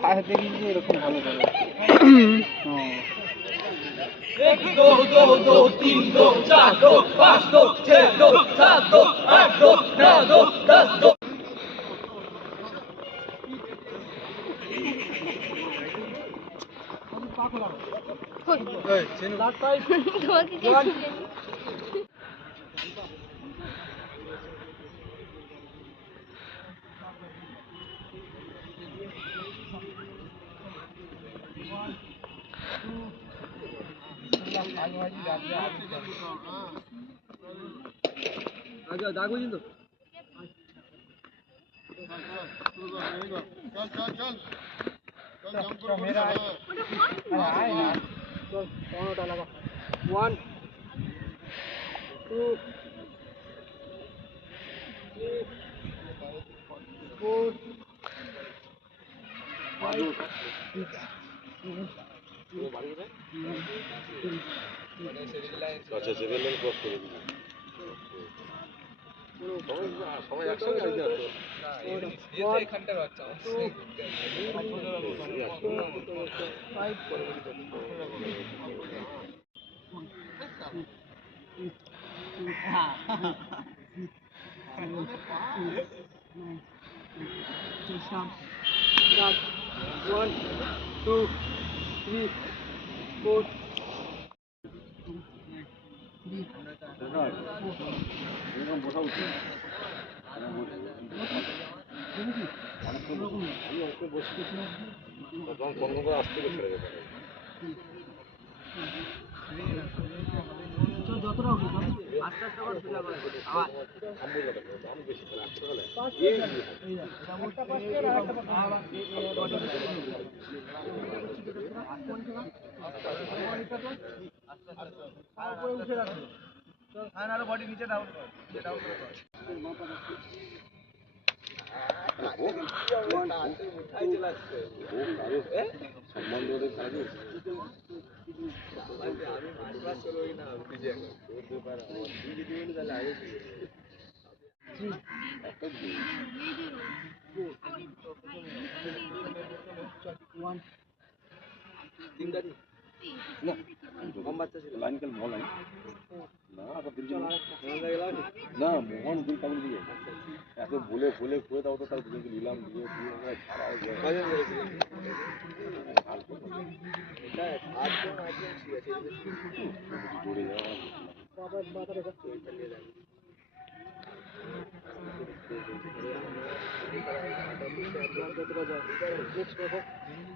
First দেখি এরকম ভালো করে। एक दो दो दो तीन दो चार दो पाँच दो छह दो सात दो आठ दो नौ दो 10 दो। दागो जिंदो चल मेरा आए ना चल कौन लगा 1 2 3 4 5 আচ্ছা সিভিল লাইন ক্রস করে দিন সবাই একসঙ্গে আইডিয়া আছে এখানটার বাচ্চা One, two, three, four. যতটা আস্তে আস্তে করে সোজা করে আরো বডি নিচে ডাউন কর ডাউন করে লাইন বল না না মোহন দুই কাবুল দিয়ে এত বলে বলে করে দাও তো তার দুজনকে নিলাম দিয়ে দিয়ে ছাড়া জুড়ে যাওয়া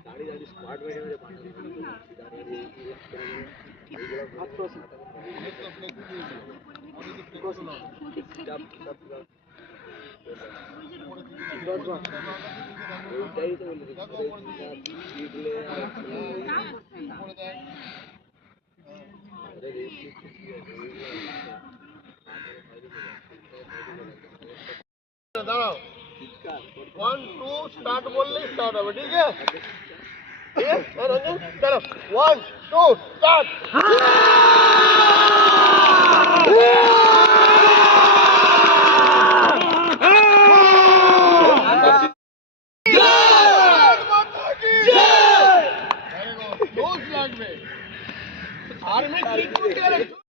गाड़ी गाड़ी स्क्वाड में मेरे पास दाঁড়াও 1 2 स्टार्ट बोलले स्टार्ट হবে ঠিক আছে ঠিক আছে চলো 1 2 स्टार्ट